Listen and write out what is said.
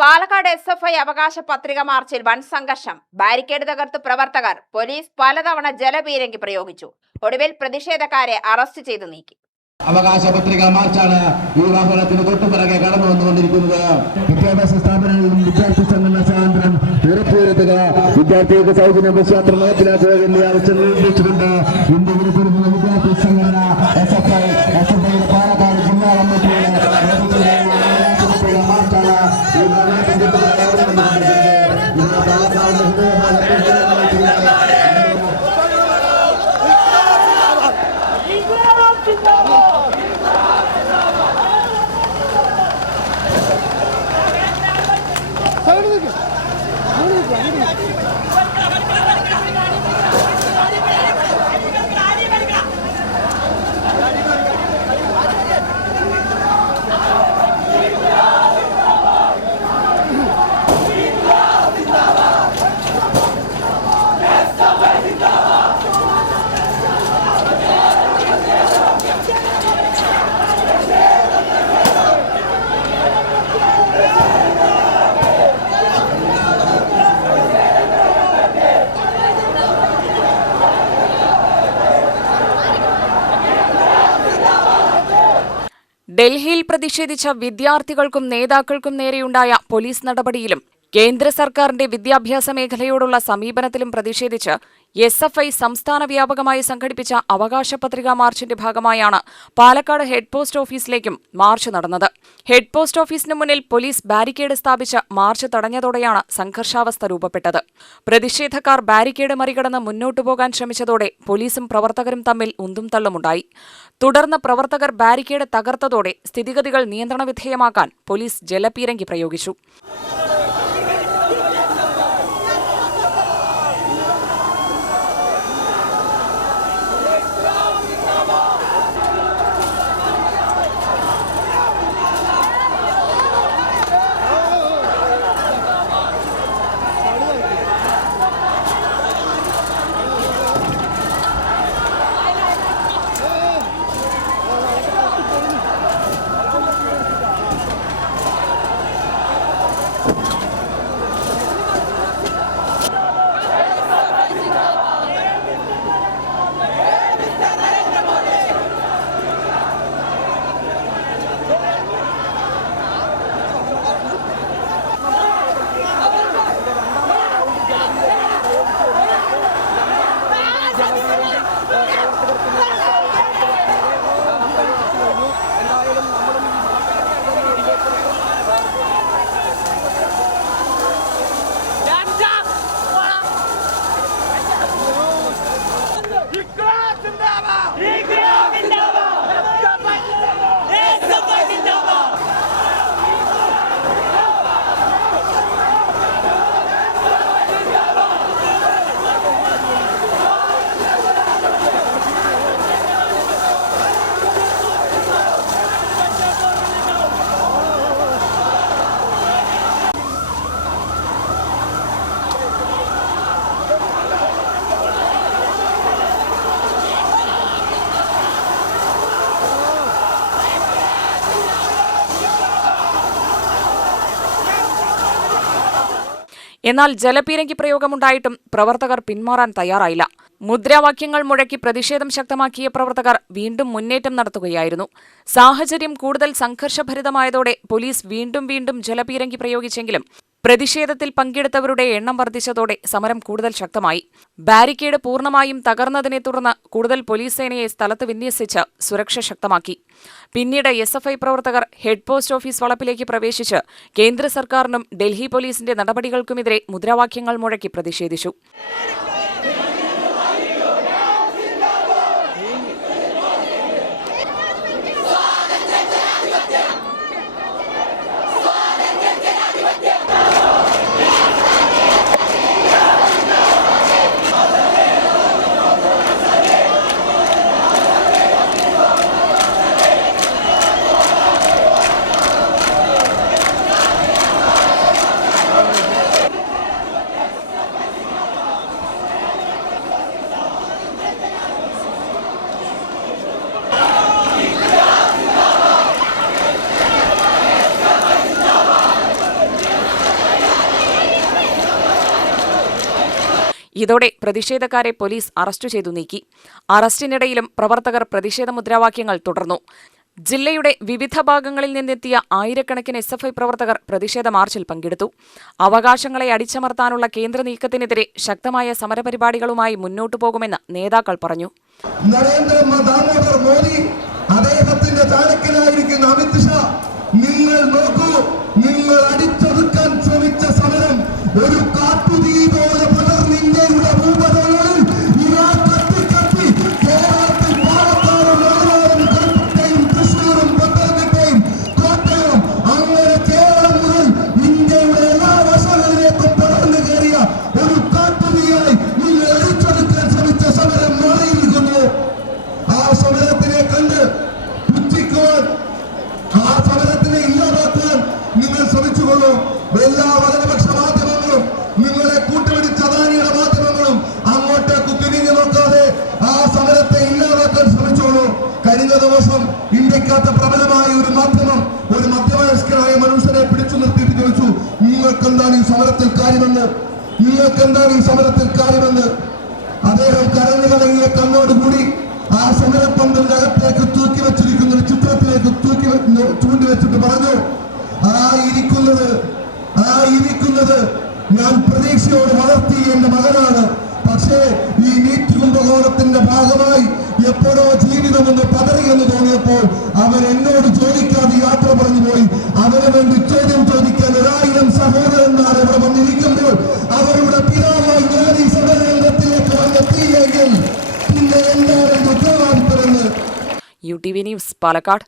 Palakkad SFI അവകാശ പത്രിക മാർച്ചിൽ വൻ സംഘർഷം. ബാരിക്കേഡ് തകർത്ത് പ്രവർത്തകർ. പോലീസ് പലതവണ ജലപീരങ്കി പ്രയോഗിച്ചു. ഒടുവിൽ പ്രതിഷേധക്കാരെ അറസ്റ്റ് ചെയ്ത് നീക്കി. അവകാശ പത്രിക മാർച്ചാണ് ഈ വാഹനത്തിന് തൊട്ടുപിറകെ കടന്നു വന്നുകൊണ്ടിരിക്കുന്നത്. വിദ്യാഭ്യാസ സ്ഥാപനങ്ങളിലും വിദ്യാർത്ഥി സംഘടന സ്വാതന്ത്ര്യം ഉറപ്പുവരുത്തുക, വിദ്യാർത്ഥികൾക്ക് സൗജന്യ ബസ് യാത്ര നടപ്പിലാക്കുക എന്നീ ആവശ്യം നിർദ്ദേശിച്ചുകൊണ്ട് ഇന്ത്യയിൽ പെരുന്ന വിദ്യാർത്ഥി സംഘടന SFI പാലക്കാട് ജില്ലാ കമ്മിറ്റിയുടെ മാർച്ചാണ് ഈ വാഹനത്തിന്റെ ഡൽഹിയിൽ പ്രതിഷേധിച്ച വിദ്യാർത്ഥികൾക്കും നേതാക്കൾക്കും നേരെയുണ്ടായ പോലീസ് നടപടിയിലും കേന്ദ്ര സർക്കാരിന്റെ വിദ്യാഭ്യാസ മേഖലയോടുള്ള സമീപനത്തിലും പ്രതിഷേധിച്ച് SFI സംസ്ഥാന വ്യാപകമായി സംഘടിപ്പിച്ച അവകാശ പത്രികാ മാർച്ചിന്റെ ഭാഗമായാണ് പാലക്കാട് ഹെഡ് പോസ്റ്റ് ഓഫീസിലേക്കും മാർച്ച് നടന്നത്. ഹെഡ് പോസ്റ്റ് ഓഫീസിന് മുന്നിൽ പോലീസ് ബാരിക്കേഡ് സ്ഥാപിച്ച് മാർച്ച് തടഞ്ഞതോടെയാണ് സംഘർഷാവസ്ഥ രൂപപ്പെട്ടത്. പ്രതിഷേധക്കാർ ബാരിക്കേഡ് മറികടന്ന് മുന്നോട്ടു പോകാൻ ശ്രമിച്ചതോടെ പോലീസും പ്രവർത്തകരും തമ്മിൽ ഉന്തും തള്ളുമുണ്ടായി. തുടർന്ന് പ്രവർത്തകർ ബാരിക്കേഡ് തകർത്തതോടെ സ്ഥിതിഗതികൾ നിയന്ത്രണ വിധേയമാക്കാൻ പോലീസ് ജലപീരങ്കി പ്രയോഗിച്ചു. എന്നാൽ ജലപീരങ്കി പ്രയോഗമുണ്ടായിട്ടും പ്രവർത്തകർ പിന്മാറാൻ തയ്യാറായില്ല. മുദ്രാവാക്യങ്ങൾ മുഴക്കി പ്രതിഷേധം ശക്തമാക്കിയ പ്രവർത്തകർ വീണ്ടും മുന്നേറ്റം നടത്തുകയായിരുന്നു. സാഹചര്യം കൂടുതൽ സംഘർഷഭരിതമായതോടെ പോലീസ് വീണ്ടും ജലപീരങ്കി പ്രയോഗിച്ചെങ്കിലും പ്രതിഷേധത്തിൽ പങ്കെടുത്തവരുടെ എണ്ണം വർദ്ധിച്ചതോടെ സമരം കൂടുതൽ ശക്തമായി. ബാരിക്കേഡ് പൂർണ്ണമായും തകർന്നതിനെ തുടർന്ന് കൂടുതൽ പോലീസ് സേനയെ സ്ഥലത്ത് വിന്യസിച്ച് സുരക്ഷ ശക്തമാക്കി. പിന്നീട് SFI പ്രവർത്തകർ ഹെഡ് പോസ്റ്റ് ഓഫീസ് വളപ്പിലേക്ക് പ്രവേശിച്ച് കേന്ദ്ര സർക്കാരിനും ഡൽഹി പോലീസിന്റെ നടപടികൾക്കുമെതിരെ മുദ്രാവാക്യങ്ങൾ മുഴക്കി പ്രതിഷേധിച്ചു. ഇതോടെ പ്രതിഷേധക്കാരെ പോലീസ് അറസ്റ്റ് ചെയ്തു നീക്കി. അറസ്റ്റിനിടയിലും പ്രവർത്തകർ പ്രതിഷേധ മുദ്രാവാക്യങ്ങൾ തുടർന്നു. ജില്ലയുടെ വിവിധ ഭാഗങ്ങളിൽ നിന്നെത്തിയ ആയിരക്കണക്കിന് SFI പ്രവർത്തകർ പ്രതിഷേധ മാർച്ചിൽ പങ്കെടുത്തു. അവകാശങ്ങളെ അടിച്ചമർത്താനുള്ള കേന്ദ്ര നീക്കത്തിനെതിരെ ശക്തമായ സമരപരിപാടികളുമായി മുന്നോട്ടു പോകുമെന്ന് നേതാക്കൾ പറഞ്ഞു. നരേന്ദ്ര മോദി, അദ്ദേഹത്തിന്റെ ചാണക്യനായിരിക്കുന്ന അമിത് ഷാ, നിങ്ങൾ നോക്കൂ, നിങ്ങൾ അടിച്ചൊതുക്കാൻ ശ്രമിച്ച സമരം ഒരു കാട്ടുതീ പോലെ പടർന്ന് ഇന്ത്യയുടെ ഭൂപടങ്ങളിൽ ഇതാ കത്തി കേരളത്തിൽ പാലക്കാടും വയനാടും കൽപ്പറ്റയും തൃശ്ശൂരും പത്തനംതിട്ടയും കോട്ടയം അങ്ങനെ കേരളം മുതൽ ഇന്ത്യയുടെ എല്ലാ വശങ്ങളിലേക്കും പടർന്നു കയറിയ ഒരു കാട്ടുതീയായി നിങ്ങൾ അടിച്ചൊതുക്കാൻ ശ്രമിച്ച സമരം മാറിയിരിക്കുന്നു. ആ സമരത്തിനെ കണ്ട് പുച്ഛിക്കുവാൻ, ആ സമരത്തിനെ ഇല്ലാതാക്കാൻ നിങ്ങൾ ശ്രമിച്ചുകൊള്ളൂ. എല്ലാ വലതുപക്ഷ മാധ്യമങ്ങളും നിങ്ങളെ കൂട്ടുപിടിച്ച അദാനിയുടെ മാധ്യമങ്ങളും അങ്ങോട്ടേക്ക് തിരിഞ്ഞു നോക്കാതെ ആ സമരത്തെ ഇല്ലാതാക്കാൻ ശ്രമിച്ചോളൂ. കഴിഞ്ഞ ദിവസം ഇന്ത്യക്കകത്ത് പ്രബലമായ ഒരു മാധ്യമം ഒരു മധ്യവയസ്കനായ മനുഷ്യനെ പിടിച്ചു നിർത്തിയിട്ട് ചോദിച്ചു, നിങ്ങൾക്കെന്താണ് ഈ സമരത്തിൽ കാര്യമെന്ന്, നിങ്ങൾക്കെന്താണ് ഈ സമരത്തിൽ കാര്യമെന്ന്. അദ്ദേഹം കരഞ്ഞു കലങ്ങിയ കണ്ണോടുകൂടി ആ സമരപ്പന്തലിന്റെ അകത്തേക്ക് തൂക്കി വെച്ചിരിക്കുന്ന ഒരു ചിത്രത്തിലേക്ക് ചൂണ്ടിവെച്ചിട്ട് പറഞ്ഞു, ആ ഇരിക്കുന്നത് ഞാൻ പ്രതീക്ഷയോട് വളർത്തിയ എന്റെ മകനാണ്. പക്ഷേ ഈ നീറ്റ് കുംഭകോണത്തിന്റെ ഭാഗമായി എപ്പോഴോ ജീവിതമെന്ന് പതറിയെന്ന് തോന്നിയപ്പോൾ അവൻ എന്നോട് ചോദിക്കാതെ യാത്ര പറഞ്ഞു പോയി. അവന് വേണ്ടി ചോദ്യം ചോദിക്കാൻ 1000 സഹോദരന്മാർ ഇവിടെ വന്നിരിക്കുമ്പോൾ അവരുടെ പിതാവായി ഞാൻ ഈ സമരരംഗത്തിലേക്ക് വന്നെത്തിയില്ലെങ്കിൽ പിന്നെ എന്താണ് എന്റെ ഉത്തരവാദിത്തമെന്ന്. UTV news, Palakkad.